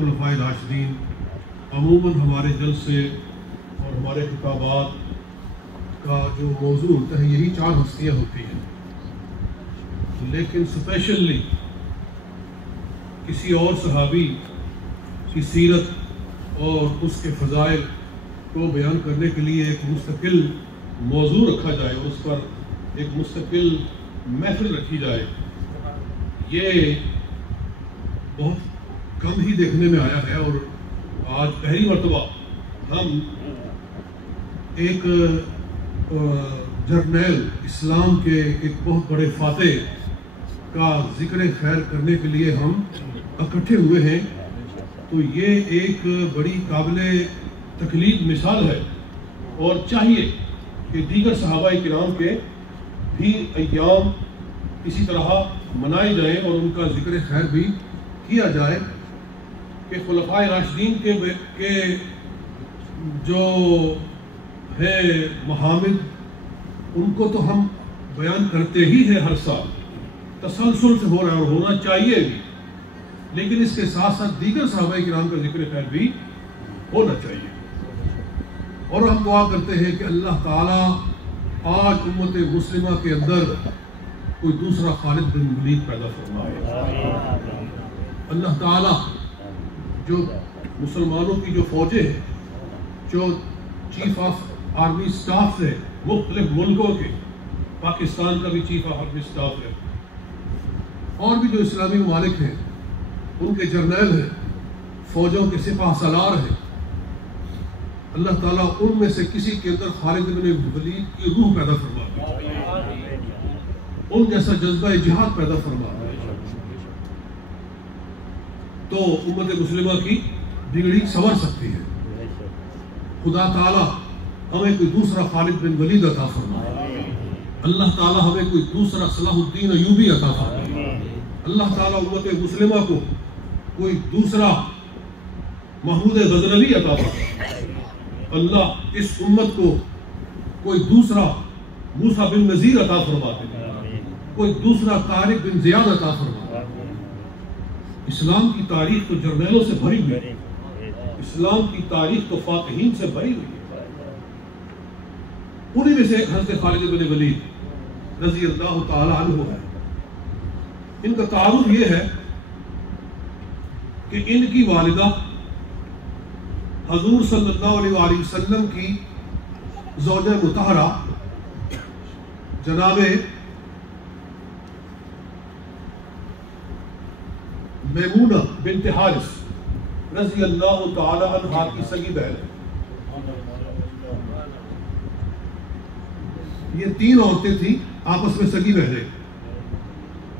خلفائے راشدین، عموماً ہمارے جلسے اور ہمارے خطابات کا جو موضوع ہوتا ہے یہی 4 ہستیاں ہوتی ہیں، لیکن اسپیشلی کسی اور صحابی کی سیرت اور اس کے فضائل کو بیان کرنے کے لیے ایک مستقل موضوع رکھا جائے اور اس پر ایک مستقل محفل رکھی جائے، یہ بہت کم ہی دیکھنے میں آیا ہے۔ اور آج پہلی مرتبہ ہم ایک جرنیل اسلام کے ایک بہت بڑے فاتح کا ذکر خیر کرنے کے لیے ہم اکٹھے ہوئے ہیں، تو یہ ایک بڑی قابل تقلید مثال ہے، اور چاہیے کہ دیگر صحابہ کرام کے بھی ایام اسی طرح منائے جائیں اور ان کا ذکر خیر بھی کیا جائے کہ خلفائے راشدین کے جو ہے محامد، ان کو تو ہم بیان کرتے ہی ہیں، ہر سال تسلسل سے ہو رہا ہے اور ہونا چاہیے بھی، لیکن اس کے ساتھ ساتھ دیگر صحابہ کرام کا ذکر خیر بھی ہونا چاہیے۔ اور ہم دعا کرتے ہیں کہ اللہ تعالیٰ آج امت مسلمہ کے اندر کوئی دوسرا خالد بن ولید پیدا فرمائے۔ اللہ تعالیٰ جو مسلمانوں کی جو فوجیں ہیں، جو چیف آف آرمی سٹاف ہے مختلف ملکوں کے، پاکستان کا بھی چیف آف آرمی سٹاف ہے، اور بھی جو اسلامی ممالک ہیں ان کے جرنیل ہیں، فوجوں کے سپاہ سالار ہیں، اللہ تعالیٰ ان میں سے کسی کے اندر خالد بن ولید کی روح پیدا فرما دے، ان جیسا جذبہ جہاد پیدا فرما دے، تو امت مسلمہ کی بگڑی سنور سکتی ہے۔ خدا تعالیٰ ہمیں کوئی دوسرا خالد بن ولید عطا فرمائے، اللہ تعالیٰ ہمیں کوئی دوسرا صلاح الدین ایوبی عطا فرمائے، اللہ تعالیٰ امت مسلمہ کو کوئی دوسرا محمود غزنوی عطا فرمائے، اللہ اس امت کو کوئی دوسرا موسیٰ بن نذیر عطا فرما دے، کوئی دوسرا طارق بن زیاد عطا فرما دے۔ اسلام کی تاریخ تو جرنیلوں سے بھری ہوئی ہے، اسلام کی تاریخ تو فاتحین سے بھری ہوئی ہے، انہی میں سے حضرت خالد بن ولید رضی اللہ تعالی عنہ ہے۔ ان کا تعارف یہ ہے کہ ان کی والدہ حضور صلی اللہ علیہ وآلہ وسلم کی زوجہ مطہرہ جناب میمونہ بنت حارث رضی اللہ تعالی عنہا کی سگی بہن ہے۔ یہ 3 عورتیں تھیں آپس میں سگی بہنیں،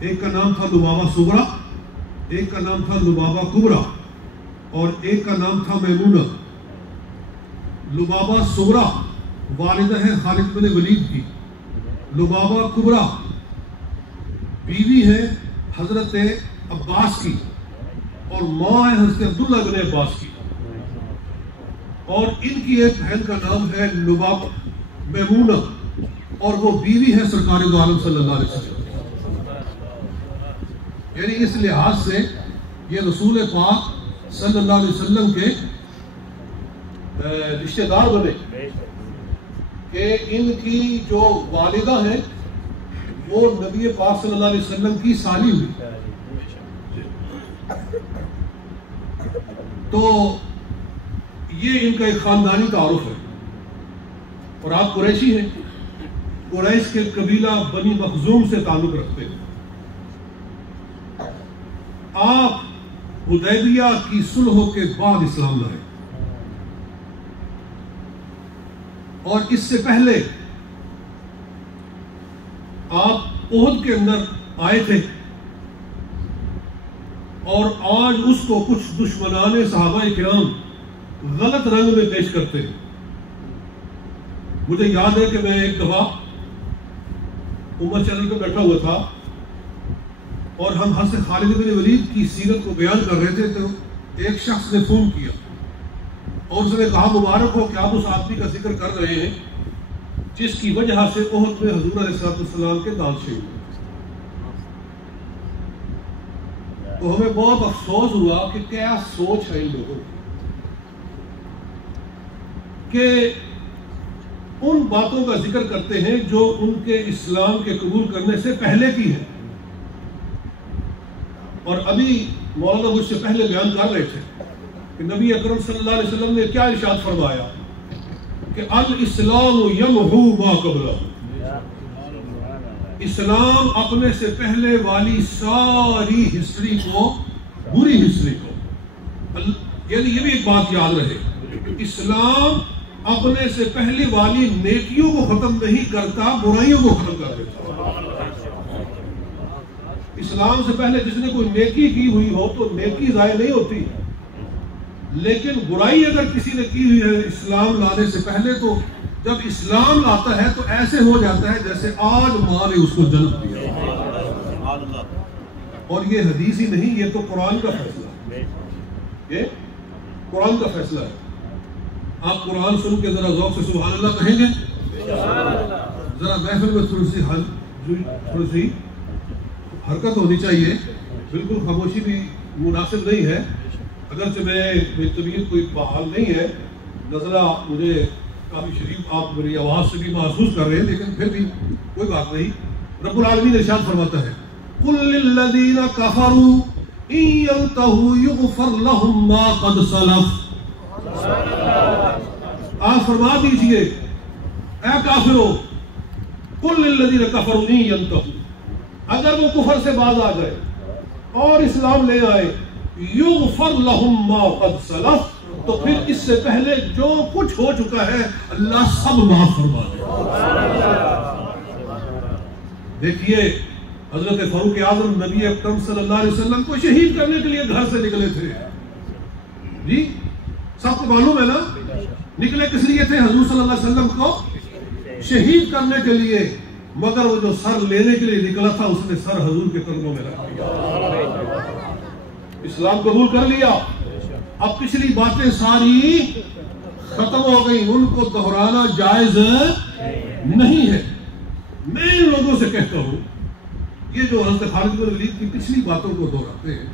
ایک کا نام تھا لبابہ صغریٰ، ایک کا نام تھا لبابہ کبریٰ، اور ایک کا نام تھا میمونہ۔ لبابہ صغریٰ والدہ ہے خالد بن ولید کی، لبابہ کبریٰ بیوی ہے حضرت عباس کی، اور ماں ہے حضرت عبداللہ بن عباس کی، اور ان کی ایک بہن کا نام ہے لبابہ میمونہ، اور وہ بیوی ہے سرکار دو عالم صلی اللہ علیہ وسلم۔ یعنی اس لحاظ سے یہ رسول پاک صلی اللہ علیہ وسلم کے رشتہ دار بنے کہ ان کی جو والدہ ہیں وہ نبی پاک صلی اللہ علیہ وسلم کی سالی ہوئی، تو یہ ان کا ایک خاندانی تعارف ہے۔ اور آپ قریشی ہیں، قریش کے قبیلہ بنی مخزوم سے تعلق رکھتے ہیں۔ آپ حدیبیہ کی صلح کے بعد اسلام لائے، اور اس سے پہلے آپ احد کے اندر آئے تھے، اور آج اس کو کچھ دشمنان صحابہ کرام غلط رنگ میں پیش کرتے ہیں۔ مجھے یاد ہے کہ میں ایک دفعہ عمر چینل پہ بیٹھا ہوا تھا، اور ہم حضرت خالد بن ولید کی سیرت کو بیان کر رہے تھے، تو ایک شخص نے فون کیا اور اس نے کہا مبارک ہو کہ آپ اس آدمی کا ذکر کر رہے ہیں جس کی وجہ سے احد میں حضور علیہ السلام کے دال شہید ہوئے۔ تو ہمیں بہت افسوس ہوا کہ کیا سوچ ہے ان لوگوں کی کہ ان باتوں کا ذکر کرتے ہیں جو ان کے اسلام کے قبول کرنے سے پہلے کی ہے. اور ابھی مولانا مجھ سے پہلے بیان کر رہے تھے کہ نبی اکرم صلی اللہ علیہ وسلم نے کیا ارشاد فرمایا کہ الاسلام یمحو ما قبلہ، اسلام اپنے سے پہلے والی ساری ہسٹری کو، بری ہسٹری کو، یعنی یہ بھی ایک بات یاد رہے، اسلام اپنے سے پہلے والی نیکیوں کو ختم نہیں کرتا، برائیوں کو ختم کر دیتا. اسلام سے پہلے جس نے کوئی نیکی کی ہوئی ہو تو نیکی ضائع نہیں ہوتی، لیکن برائی اگر کسی نے کی ہوئی ہے اسلام لانے سے پہلے تو جب اسلام لاتا ہے تو ایسے ہو جاتا ہے جیسے آج ماں نے اس کو جنم دیا. اور یہ حدیث ہی نہیں، یہ تو قرآن کا فیصلہ ہے، یہ قرآن کا فیصلہ ہے. آپ قرآن سن کے ذرا ذوق سے سبحان اللہ کہیں گے؟ ذرا محفل میں تھوڑی سی حرکت ہونی چاہیے، بالکل خاموشی بھی مناسب نہیں ہے. اگرچہ میری طبیعت کوئی بحال نہیں ہے، نظرہ مجھے کافی شریف آپ میری آواز سے بھی محسوس کر رہے ہیں، لیکن پھر بھی کوئی بات نہیں. رب العالمین ارشاد فرماتا ہے قُلْ لِلَّذِينَ كَفَرُوا إِن يَنْتَهُوا يُغْفَرْ لَهُم مَّا قَدْ سَلَفَ. آپ فرما دیجئے اے کافرو، قُلْ لِلَّذِينَ كَفَرُوا إِن يَنْتَهُوا، اگر وہ کفر سے باز آ گئے اور اسلام لے آئے، یغفر لہم ما قد سلف، تو پھر اس سے پہلے جو کچھ ہو چکا ہے اللہ سب معاف فرما دے. دیکھیے حضرت فاروق اعظم نبی اکرم صلی اللہ علیہ وسلم کو شہید کرنے کے لیے گھر سے نکلے تھے. جی سب کو معلوم ہے نا، نکلے کس لیے تھے؟ حضور صلی اللہ علیہ وسلم کو شہید کرنے کے لیے، مگر وہ جو سر لینے کے لیے نکلا تھا اس نے سر حضور کے قدموں میں رکھ دیا، اسلام قبول کر لیا. اب پچھلی باتیں ساری ختم ہو گئی، ان کو دہرانا جائز نہیں ہے. میں ان لوگوں سے کہتا ہوں یہ جو حضرت خالد بن ولید کی پچھلی باتوں کو دہراتے ہیں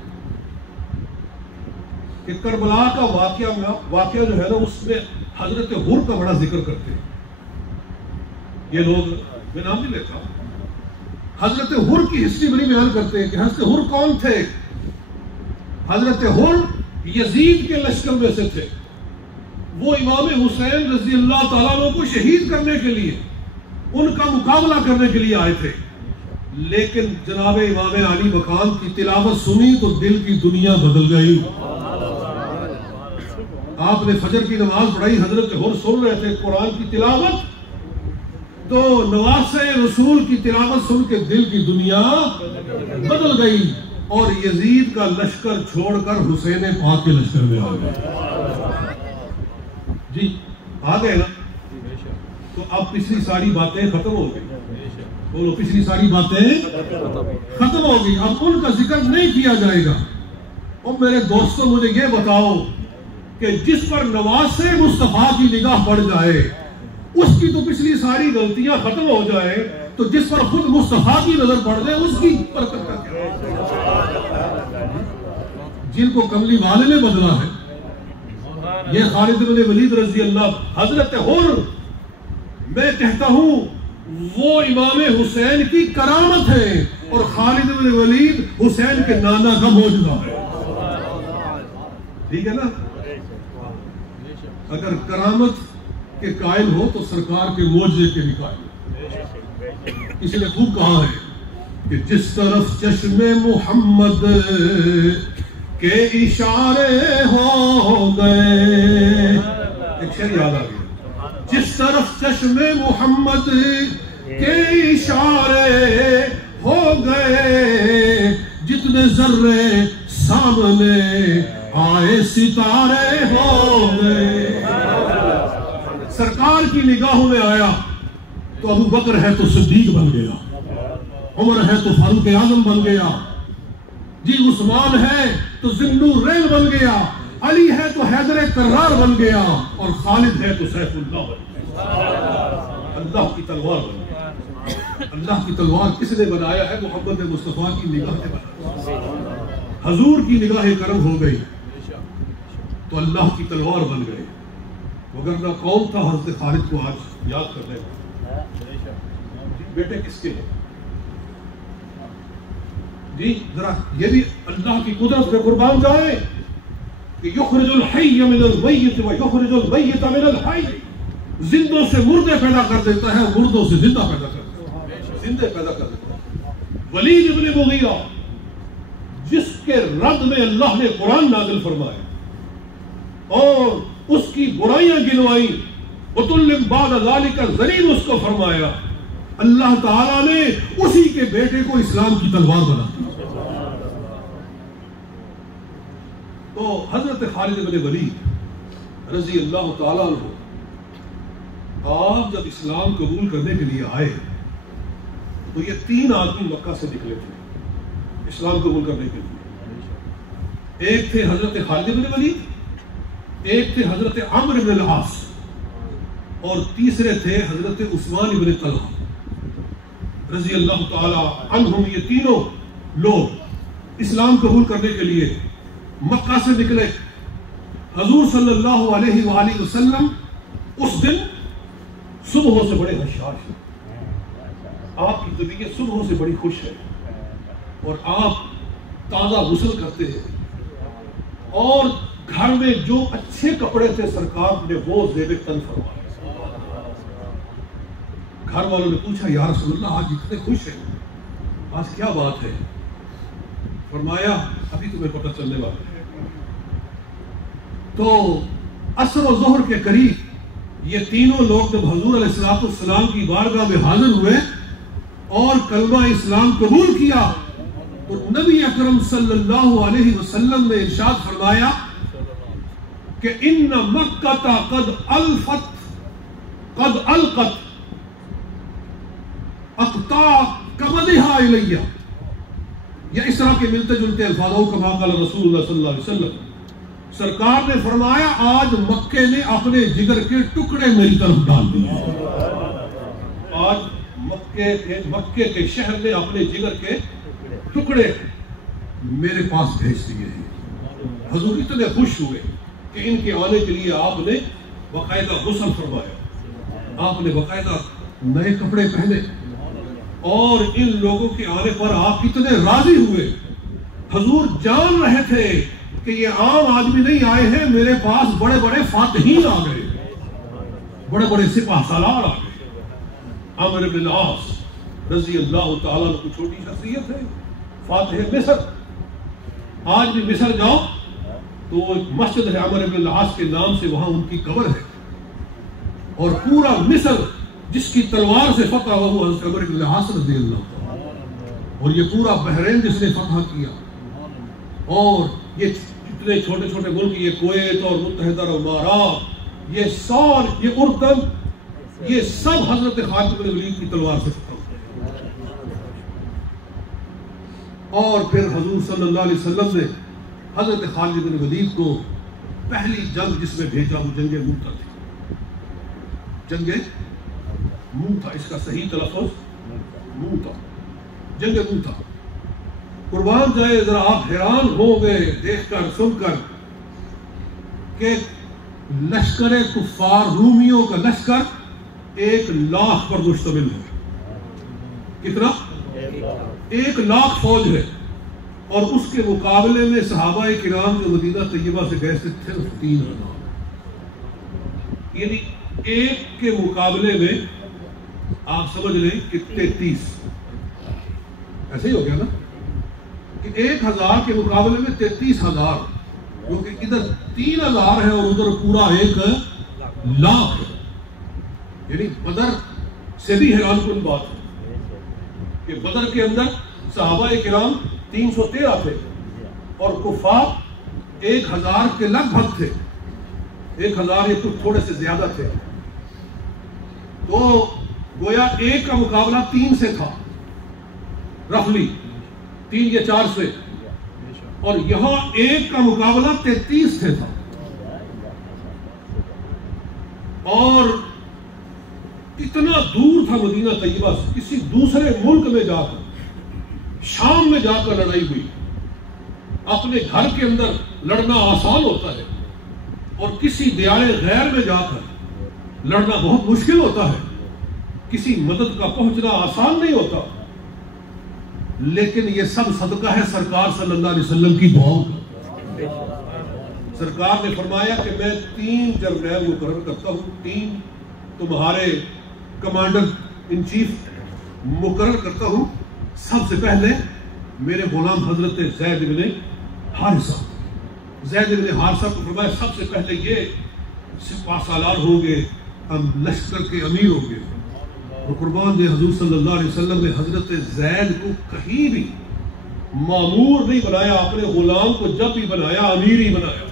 کہ کربلا کا واقعہ جو ہے نا اس میں حضرت حر کا بڑا ذکر کرتے ہیں. یہ لوگ، میں نام نہیں لیتا، حضرت حر کی ہسٹری بڑی بیان کرتے ہیں کہ حضرت حر کون تھے. حضرت حر یزید کے لشکر میں سے تھے، وہ امام حسین رضی اللہ تعالیٰ عنہ کو شہید کرنے کے لیے، ان کا مقابلہ کرنے کے لیے آئے تھے. لیکن جناب امام علی مقام کی تلاوت سنی تو دل کی دنیا بدل گئی. آپ نے فجر کی نماز پڑھائی، حضرت حر سن رہے تھے قرآن کی تلاوت، تو نواسے رسول کی تلاوت سن کے دل کی دنیا بدل گئی اور یزید کا لشکر چھوڑ کر حسین پاک کے لشکر میں آ گئے. جی آ گئے نا. تو اب پچھلی ساری باتیں ختم ہو گئی. بولو پچھلی ساری باتیں ختم ہو گئی، اب ان کا ذکر نہیں کیا جائے گا. اور میرے دوستوں مجھے یہ بتاؤ کہ جس پر نواسے مصطفیٰ کی نگاہ پڑ جائے اس کی تو پچھلی ساری غلطیاں ختم ہو جائے، تو جس پر خود مصطفیٰ کی نظر پڑ جائے اس کی برکت کا کیا؟ جن کو کملی والے نے بدلا ہے، یہ خالد بن ولید رضی اللہ، حضرت حر، میں کہتا ہوں وہ امام حسین کی کرامت ہے اور خالد بن ولید حسین کے نانا کا معجزہ ہے. ٹھیک ہے نا؟ اگر کرامت کے قائل ہو تو سرکار کے معجزے کے بھی قائل. اس نے خوب کہا ہے کہ جس طرف چشم محمد کے اشارے ہو گئے، ایک شعر یاد آ گیا، جس طرف چشم محمد کے اشارے ہو گئے، جتنے ذرے سامنے آئے ستارے ہو گئے. سرکار کی نگاہوں میں آیا تو ابو بکر ہے تو صدیق بن گیا، عمر ہے تو فاروق اعظم بن گیا، جی عثمان ہے تو ذوالنورین بن گیا، علی ہے تو حیدر کرار بن گیا، اور خالد ہے تو سیف اللہ بن گیا. اللہ کی تلوار بن گیا. اللہ کی تلوار کس نے بنایا ہے؟ محمد مصطفیٰ کی نگاہ نے بنایا. حضور کی نگاہ کرم ہو گئی تو اللہ کی تلوار بن گئے، وگرنہ کون تھا حضرت خالد کو آج یاد کر رہے ہیں؟ بیٹے کس کے ہیں؟ جی ذرا یہ بھی اللہ کی قدرت سے قربان جائے کہ یخرج الحی من المیت و یخرج المیت من الحی، زندوں سے مردے پیدا کر دیتا ہے، مردوں سے زندہ پیدا کر دیتا ہے، زندے پیدا کر دیتا ہے۔ ولید ابن مغیرہ جس کے رد میں اللہ نے قرآن نازل فرمایا اور اس کی برائیاں گنوائیں، وَتُلِّمْ بَعْدَ ذَلِكَ ذلیل اس کو فرمایا، اللہ تعالیٰ نے اسی کے بیٹے کو اسلام کی تلوار بنا دیا۔ تو حضرت خالد بن ولید رضی اللہ تعالیٰ عنہ آپ جب اسلام قبول کرنے کے لیے آئے تو یہ 3 آدمی مکہ سے نکلے تھے اسلام قبول کرنے کے لیے۔ ایک تھے حضرت خالد بن ولید، ایک تھے حضرت عمرو بن العاص، اور تیسرے تھے حضرت عثمان بن طلحہ رضی اللہ تعالی عنہم۔ یہ تینوں لوگ اسلام قبول کرنے کے لیے مکہ سے نکلے۔ حضور صلی اللہ علیہ وآلہ وسلم اس دن صبحوں سے بڑے حشاش ہیں، آپ کی طبیعت صبحوں سے بڑی خوش ہے اور آپ تازہ غسل کرتے ہیں اور گھر میں جو اچھے کپڑے تھے سرکار نے وہ زیب تن فرمائے۔ گھر والوں نے پوچھا یا رسول اللہ آج اتنے خوش ہیں، آج کیا بات ہے؟ فرمایا ابھی تمہیں پتہ چلنے والا ہے۔ تو عصر و ظہر کے قریب یہ تینوں لوگ جب حضور علیہ السلام کی بارگاہ میں حاضر ہوئے اور کلمہ اسلام قبول کیا تو نبی اکرم صلی اللہ علیہ وسلم نے ارشاد فرمایا کہ ان مکہ قد القت اقطاع کمدہا الیہ، یا اس طرح کے ملتے جلتے الفاظوں کما قال رسول اللہ صلی اللہ علیہ وسلم، سرکار نے فرمایا آج مکے نے اپنے جگر کے ٹکڑے میری طرف ڈال دیے، آج مکے کے شہر نے اپنے جگر کے ٹکڑے میرے پاس بھیج دیے ہیں۔ حضور اتنے خوش ہوئے کہ ان کے آنے کے لیے آپ نے باقاعدہ غسل فرمایا، آپ نے باقاعدہ نئے کپڑے پہنے اور ان لوگوں کے آنے پر آپ اتنے راضی ہوئے۔ حضور جان رہے تھے کہ یہ عام آدمی نہیں آئے ہیں، میرے پاس بڑے بڑے فاتحین آ گئے، بڑے بڑے سپاہ سالار آ گئے۔ عمرو بن العاص رضی اللہ تعالیٰ عنہ کو چھوٹی شخصیت ہے، فاتح مصر۔ آج بھی مصر جاؤ تو مسجد ہے عمرو بن العاص کے نام سے، وہاں ان کی قبر ہے، اور پورا مصر جس کی تلوار سے فتح ہوا وہ حضرت عمرو بن العاص رضی اللہ تعالیٰ، اور یہ پورا بحرین جس نے فتح کیا، اور یہ اتنے چھوٹے چھوٹے ملک، یہ کویت اور متحدہ عرب امارات، یہ اردن، یہ سب حضرت خالد بن ولید کی تلوار سے فتح ہوئے۔ اور پھر حضور صلی اللہ علیہ وسلم نے حضرت خالد بن ولید کو پہلی جنگ جس میں بھیجا وہ جنگ موتا تھی، جنگ موتا، اس کا صحیح تلفظ موتا، جنگ موتا۔ قربان جائے ذرا آپ حیران ہو گئے دیکھ کر سن کر کہ لشکر کفار رومیوں کا لشکر 1,00,000 پر مشتمل ہے۔ کتنا؟ 1,00,000 فوج ہے، اور اس کے مقابلے میں صحابہ کرام جو مدینہ طیبہ سے گئے تھے صرف 3,000، یعنی ایک کے مقابلے میں آپ سمجھ لیں کہ 33، ایسے ہی ہو گیا نا کہ 1,000 کے مقابلے میں 33,000، کیونکہ ادھر 3,000 ہے اور ادھر پورا 1,00,000 ہے۔ یعنی بدر سے بھی حیران کن بات ہے کہ بدر کے اندر صحابہ کرام 313 تھے اور کفار 1,000 کے لگ بھگ تھے، 1,000 یا کچھ تھوڑے سے زیادہ تھے، تو گویا ایک کا مقابلہ 3 سے تھا، رفلی 3 یا 4 سے، اور یہاں ایک کا مقابلہ 33 سے تھا۔ اور اتنا دور تھا مدینہ طیبہ سے، کسی دوسرے ملک میں جا کر، شام میں جا کر لڑائی ہوئی، اپنے گھر کے اندر لڑنا آسان ہوتا ہے اور کسی دیار غیر میں جا کر لڑنا بہت مشکل ہوتا ہے. کسی مدد کا پہنچنا آسان نہیں ہوتا. لیکن یہ سب صدقہ ہے سرکار صلی اللہ علیہ وسلم کی دعاؤں کا. سرکار نے فرمایا کہ میں 3 جرنیل مقرر کرتا ہوں، 3 تمہارے کمانڈر ان چیف مقرر کرتا ہوں. سب سے پہلے میرے غلام حضرت زید بن حارثہ. زید بن حارثہ کو فرمایا سب سے پہلے یہ سپہ سالار ہوں گے، ہم لشکر کے امیر ہوں گے. اور قربان دے حضور صلی اللہ علیہ وسلم نے حضرت زید کو کہیں بھی مامور نہیں بنایا، اپنے غلام کو جب بھی بنایا امیر ہی بنایا.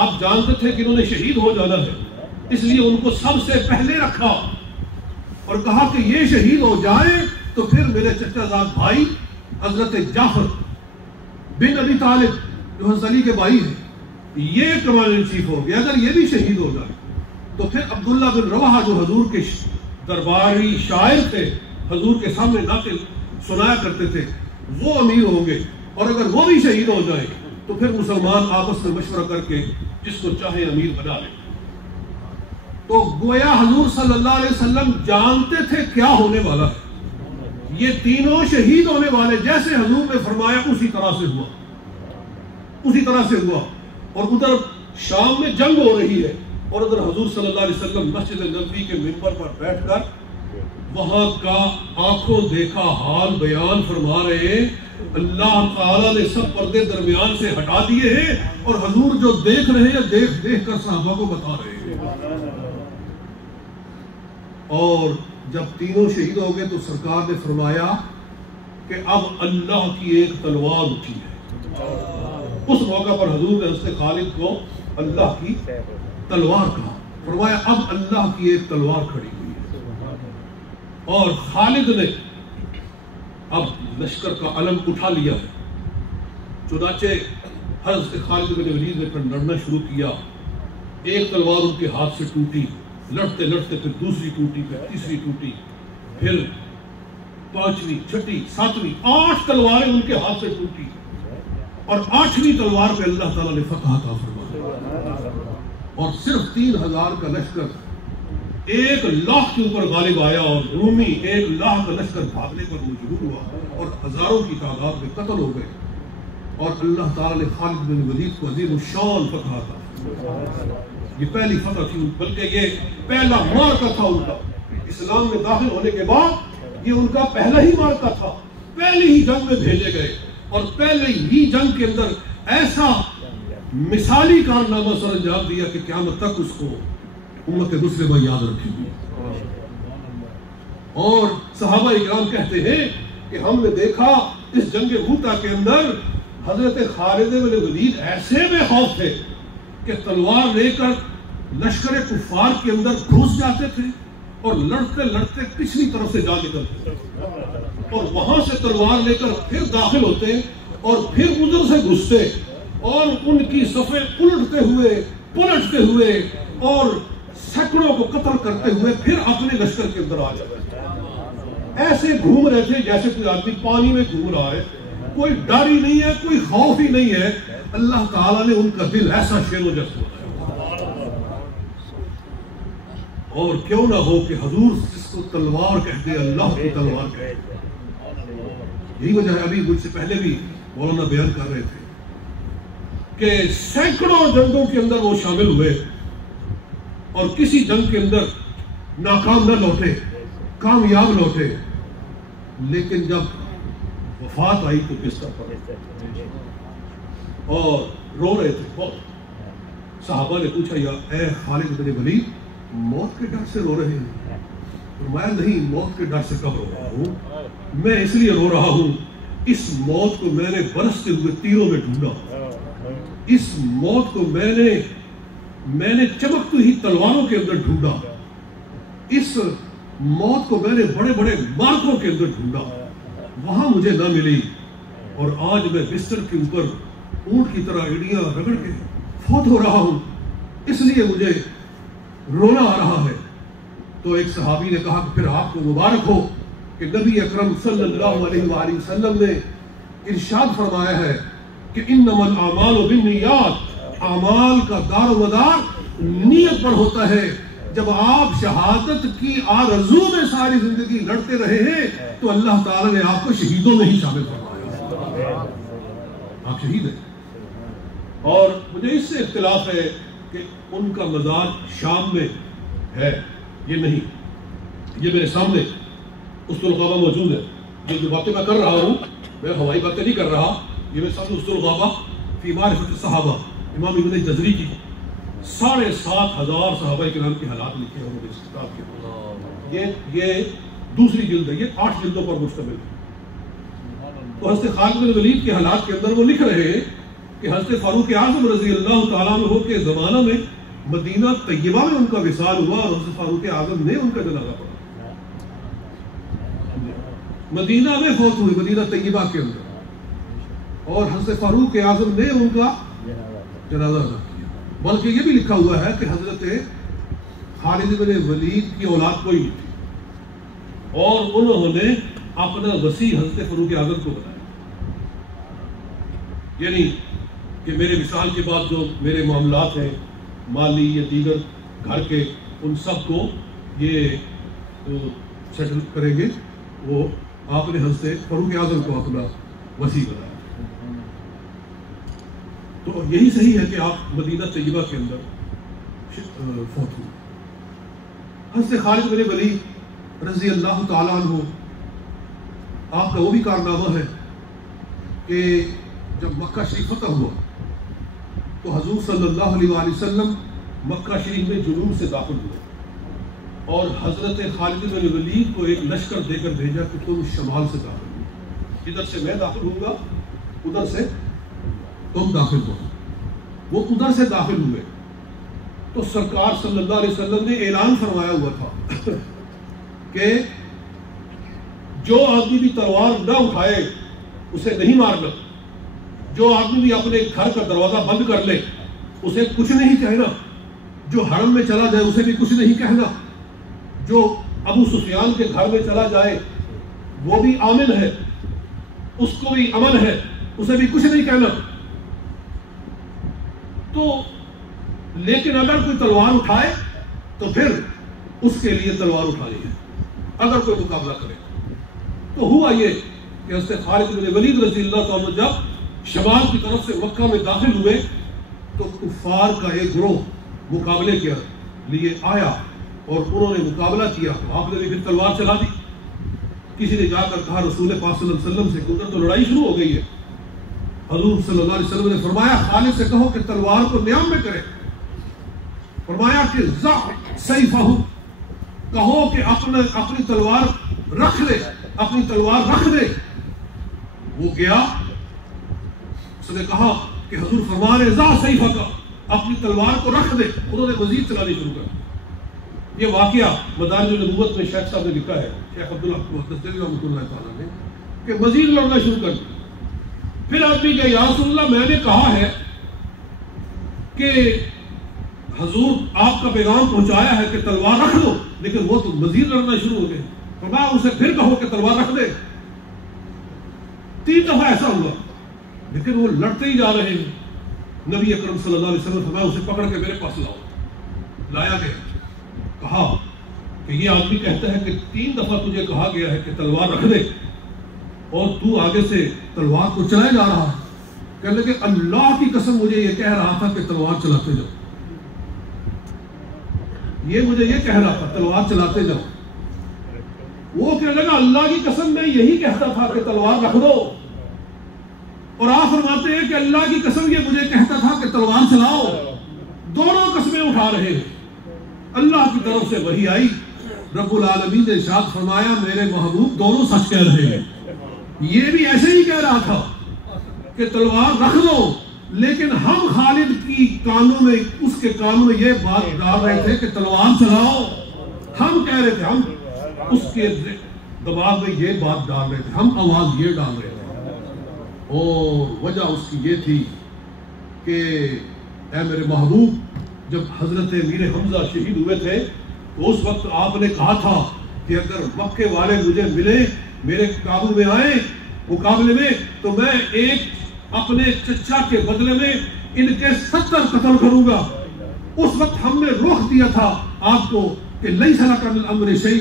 آپ جانتے تھے کہ انہوں نے شہید ہو جانا ہے، اس لیے ان کو سب سے پہلے رکھا اور کہا کہ یہ شہید ہو جائے تو پھر میرے چچا زاد بھائی حضرت جعفر بن ابی طالب جو حضرت علی کے بھائی ہیں یہ کمانڈر ان چیف ہو گیا. اگر یہ بھی شہید ہو جائے تو پھر عبداللہ بن رواحہ جو حضور کے درباری شاعر تھے، حضور کے سامنے نعتیں سنایا کرتے تھے، وہ امیر ہوں گے. اور اگر وہ بھی شہید ہو جائے تو پھر مسلمان آپس میں مشورہ کر کے جس کو چاہے امیر بنا لیں. تو گویا حضور صلی اللہ علیہ وسلم جانتے تھے کیا ہونے والا ہے. یہ تینوں شہید ہونے والے جیسے حضور نے فرمایا اسی طرح سے ہوا، اسی طرح سے ہوا. اور ادھر شام میں جنگ ہو رہی ہے اور ادھر حضور صلی اللہ علیہ وسلم مسجد نبوی کے منبر پر بیٹھ کر وہاں کا آنکھوں دیکھا حال بیان فرما رہے ہیں. اللہ تعالیٰ نے سب پردے درمیان سے ہٹا دیے ہیں اور حضور جو دیکھ رہے ہیں دیکھ دیکھ کر صحابہ کو بتا رہے ہیں. اور جب تینوں شہید ہو گئے تو سرکار نے فرمایا کہ اب اللہ کی ایک تلوار اٹھی ہے. اس موقع پر حضور نے حضرت خالد کو اللہ کی تلوار کہا. فرمایا اب اللہ کی ایک تلوار کھڑی ہوئی ہے. اور خالد نے اب لشکر کا علم اٹھا لیا ہے. چنانچہ حضرت خالد بن ولید نے پھر لڑنا شروع کیا. ایک تلوار ان کے ہاتھ سے ٹوٹی، لڑتے لڑتے پھر دوسری ٹوٹی، پھر تیسری ٹوٹی، پھر 5ویں 6ٹی 7ویں 8 تلواریں ان کے ہاتھ سے ٹوٹی. اور 8ویں تلوار پہ اللہ تعالیٰ نے فتح عطا فرمایا اور صرف 3000 کا لشکر 1 لاکھ کے اوپر غالب آیا اور رومی 1 لاکھ کا لشکر بھاگنے پر مجبور ہوا اور ہزاروں کی تعداد میں قتل ہو گئے. اور اللہ تعالیٰ نے خالد بن ولید کو عظیم الشان فتح عطا. یہ پہلی فتح تھی، بلکہ یہ پہلا معرکہ تھا ان کا. اسلام میں داخل ہونے کے بعد یہ ان کا پہلا ہی معرکہ تھا. پہلی ہی جنگ میں بھیجے گئے اور پہلے ہی جنگ کے اندر ایسا مثالی کارنامہ سر انجام دیا کہ قیامت تک اس کو امت مسلمہ یاد رکھے گی. اور صحابہ اکرام کہتے ہیں کہ ہم نے دیکھا اس جنگ موتا کے اندر حضرت خالد بن ولید ایسے بے خوف تھے کہ تلوار لے کر لشکر کفار کے اندر گھس جاتے تھے اور لڑتے لڑتے پچھلی طرف سے جا نکلتے اور وہاں سے تلوار لے کر پھر داخل ہوتے اور پھر ادھر سے گھستے اور ان کی صفیں پلٹتے ہوئے اور سینکڑوں کو قتل کرتے ہوئے پھر اپنے لشکر کے اندر آ جاتے. ایسے گھوم رہے تھے جیسے کوئی آدمی پانی میں گھوم رہا ہے. کوئی ڈر ہی نہیں ہے، کوئی خوف ہی نہیں ہے. اللہ تعالیٰ نے ان کا دل ایسا شیر و جذب بنایا. اور کیوں نہ ہو کہ حضور جس کو تلوار کہتے ہیں اللہ کی تلوار کہتے ہیں. یہی وجہ ہے ابھی مجھ سے پہلے بھی مولانا بیان کر رہے تھے کہ سینکڑوں جنگوں کے اندر وہ شامل ہوئے اور کسی جنگ کے اندر ناکام نہ لوٹے، کامیاب لوٹے. لیکن جب وفات آئی تو بستر پر اور رو رہے تھے بہت. صحابہ نے پوچھا یا اے خالد بن ولید موت کے ڈر سے رو رہے ہیں؟ فرمایا نہیں، موت کے ڈر سے کب رو رہا ہوں، میں اس لیے رو رہا ہوں اس موت کو میں نے برستے ہوئے تیروں میں ڈھونڈا. اس موت کو میں نے چمکتی ہوئی تلواروں کے اندر ڈھونڈا. اس موت کو میں نے بڑے بڑے مارکوں کے اندر ڈھونڈا، وہاں مجھے نہ ملی. اور آج میں بستر کے اوپر اونٹ کی طرح ایڑیاں رگڑ کے فوت ہو رہا ہوں، اس لیے مجھے رونا آ رہا ہے. تو ایک صحابی نے کہا کہ پھر آپ کو مبارک ہو کہ نبی اکرم صلی اللہ علیہ وآلہ وسلم نے ارشاد فرمایا ہے کہ انما الاعمال بالنیات، اعمال کا دار و مدار نیت پر ہوتا ہے۔ جب آپ شہادت کی آرزو میں ساری زندگی لڑتے رہے ہیں تو اللہ تعالیٰ نے آپ کو شہیدوں میں ہی شامل فرمایا، آپ شہید ہیں۔ اور مجھے اس سے اختلاف ہے کہ ان کا مزار شام میں ہے، یہ نہیں، یہ میرے سامنے اسطلغابہ موجود ہے۔ یہ جو باتیں میں کر رہا ہوں، میں ہوائی باتیں نہیں کر رہا، یہ میرے سامنے اسطلغابہ فی معرفت الصحابہ امام ابن جزری کی 7,500 صحابہ کرام کے حالات لکھے ہیں اس کتاب کے۔ یہ دوسری جلد ہے، یہ 8 جلدوں پر مشتمل ہے۔ تو حضرت خالد بن ولید کے حالات کے اندر وہ لکھ رہے ہیں کہ حضرت فاروق اعظم رضی اللہ تعالیٰ عنہ کے زمانہ میں مدینہ طیبہ میں ان کا وصال ہوا اور حضرت فاروق اعظم نے ان کا جنازہ پڑھا، مدینہ میں فوت ہوئے، مدینہ طیبہ کے اندر، اور حضرت فاروق اعظم نے ان کا جنازہ ادا کیا۔ بلکہ یہ بھی لکھا ہوا ہے کہ حضرت خالد بن ولید کی اولاد کوئی نہیں تھی اور انہوں نے اپنا وصی حضرت فاروق اعظم کو بتایا، یعنی کہ میرے وصال کے بعد جو میرے معاملات ہیں مالی یا دیگر گھر کے، ان سب کو یہ سیٹل کریں گے، وہ آپ نے حضرت فاروق اعظم کو اپنا وصی بنایا۔ تو یہی صحیح ہے کہ آپ مدینہ طیبہ کے اندر فوت ہوئے۔ حضرت خالد بن ولید رضی اللہ تعالیٰ عنہ، آپ کا وہ بھی کارنامہ ہے کہ جب مکہ شریف فتح ہوا تو حضور صلی اللہ علیہ وآلہ وسلم مکہ شریف میں جنوب سے داخل ہوئے اور حضرت خالد بن ولید کو ایک لشکر دے کر بھیجا کہ تم شمال سے داخل ہو، ادھر سے میں داخل ہوں گا، ادھر سے تم داخل ہو۔ وہ ادھر سے داخل ہوئے تو سرکار صلی اللہ علیہ وسلم نے اعلان فرمایا ہوا تھا کہ جو آدمی بھی تلوار نہ اٹھائے اسے نہیں مارنا، جو آدمی بھی اپنے گھر کا دروازہ بند کر لے اسے کچھ نہیں کہنا، جو حرم میں چلا جائے اسے بھی کچھ نہیں کہنا، جو ابو سفیان کے گھر میں چلا جائے وہ بھی آمن ہے، اس کو بھی امن ہے، اسے بھی کچھ نہیں کہنا۔ تو لیکن اگر کوئی تلوار اٹھائے تو پھر اس کے لیے تلوار اٹھانی ہے، اگر کوئی مقابلہ کرے۔ تو ہوا یہ کہ حضرت خالد بن ولید رضی اللہ تعالیٰ جب شمال کی طرف سے مکہ میں داخل ہوئے تو کفار کا ایک گروہ مقابلے کے لیے آیا اور انہوں نے مقابلہ کیا، تو آپ نے بھی پھر تلوار چلا دی۔ کسی نے جا کر کہا رسول پاک صلی اللہ علیہ وسلم سے کہ ادھر تو لڑائی شروع ہو گئی ہے۔ حضور صلی اللہ علیہ وسلم نے فرمایا خالد سے کہو کہ تلوار کو نیام میں کرے، فرمایا کہ ضع سیفہ، کہو کہ اپنی تلوار رکھ دے، اپنی تلوار رکھ دے۔ وہ گیا، اس نے کہا کہ حضور فرما رہے ضع سیفہ کا، اپنی تلوار کو رکھ دے۔ انہوں نے مزید چلانی شروع کر۔ یہ واقعہ مدارج النبوت میں شیخ صاحب نے لکھا ہے، شیخ عبداللہ دستگیر رحمۃ اللہ تعالیٰ نے، کہ مزید لڑنا شروع کر دیا۔ پھر آدمی کہ یا رسول اللہ میں نے کہا ہے کہ حضور آپ کا پیغام پہنچایا ہے کہ تلوار رکھ دو، لیکن وہ تو مزید لڑنا شروع ہو گئے۔ فرمایا اسے پھر کہو کہ تلوار رکھ دے۔ 3 دفعہ ایسا ہوا لیکن وہ لڑتے ہی جا رہے ہیں۔ نبی اکرم صلی اللہ علیہ وسلم فرمایا اسے پکڑ کے میرے پاس لاؤ۔ لایا گیا، کہا کہ یہ آدمی کہتا ہے کہ 3 دفعہ تجھے کہا گیا ہے کہ تلوار رکھ دے اور تو آگے سے تلوار کو چلائے جا رہا ہے۔ کہنے لگے اللہ کی قسم مجھے یہ کہہ رہا تھا کہ تلوار چلاتے جاؤ، یہ مجھے یہ کہہ رہا تھا تلوار چلاتے جاؤ۔ وہ کہنے لگا اللہ کی قسم میں یہی کہتا تھا کہ تلوار رکھ دو، اور آپ فرماتے ہیں کہ اللہ کی قسم یہ مجھے کہتا تھا کہ تلوار چلاؤ۔ دونوں قسمیں اٹھا رہے ہیں۔ اللہ کی طرف سے وحی آئی، رب العالمین نے ارشاد فرمایا میرے محبوب دونوں سچ کہہ رہے ہیں۔ یہ بھی ایسے ہی کہہ رہا تھا کہ تلوار رکھ دو، لیکن ہم خالد کی کانوں میں، اس کے کانوں میں یہ بات ڈال رہے تھے کہ تلوار چلاؤ۔ ہم کہہ رہے تھے، ہم اس کے دماغ میں یہ بات ڈال رہے تھے، ہم آواز یہ ڈال رہے تھے، اور وجہ اس کی یہ تھی کہ اے میرے محبوب جب حضرت امیر حمزہ شہید ہوئے تھے تو اس وقت آپ نے کہا تھا کہ اگر مکے والے مجھے ملے، میرے قابو میں آئے مقابلے میں تو میں ایک اپنے چچا کے بدلے میں ان کے 70 قتل کروں گا۔ اس وقت ہم نے روک دیا تھا آپ کو کہ لیس لک من الامر شیء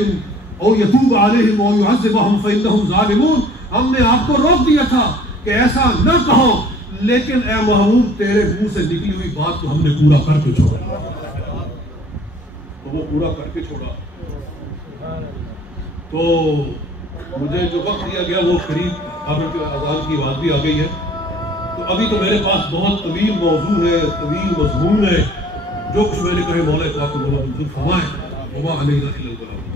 او یتوب علیہم او یعذبہم فانہم ظالمون، ہم نے آپ کو روک دیا تھا کہ ایسا نہ کہو، لیکن اے محمود تیرے منہ سے نکلی ہوئی بات کو ہم نے پورا کر کے چھوڑا، تو وہ پورا کر کے چھوڑا۔ تو مجھے جو وقت دیا گیا وہ قریب قابل کے اذان کی آواز بھی آ گئی ہے، تو ابھی تو میرے پاس بہت طویل موضوع ہے، طویل مضمون ہے، جو کچھ میں نے کہے مولا پاک کو منظور فرمائے۔ وما علینا الا البلاغ۔